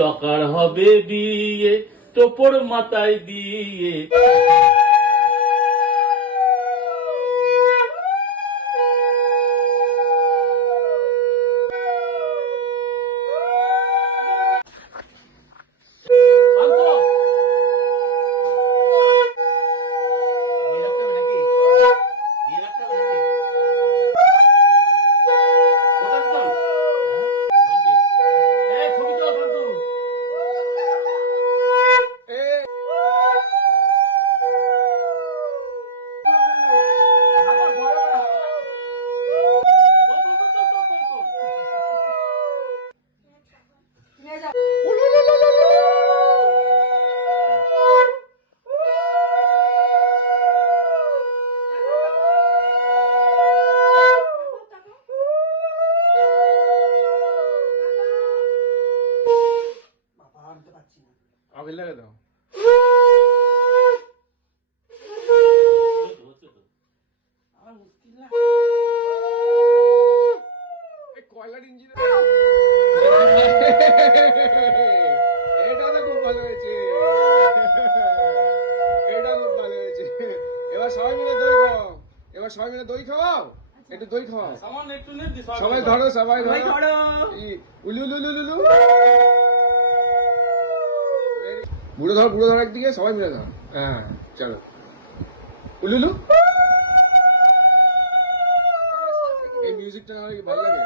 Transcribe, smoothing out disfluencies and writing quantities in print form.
Locker হবে বিয়ে টোপর মাথায় দিয়ে। আগে লাগে দাও। কয়লার ইঞ্জিন এটা তো খুব ভালো হয়েছে, এটা খুব ভালো হয়েছে। এবার সবাই মিলে দই খাও, এবার সবাই মিলে দই খাওয়াও, একটু দই খাওয়াও। সবাই ধরো, সবাই ধরো। উলু উলু উলু উলু। বুড়ো ধর, বুড়ো ধর একদিকে, সবাই মিলে ধর। হ্যাঁ চলো উলুলু। এই মিউজিকটা ভালো লাগে।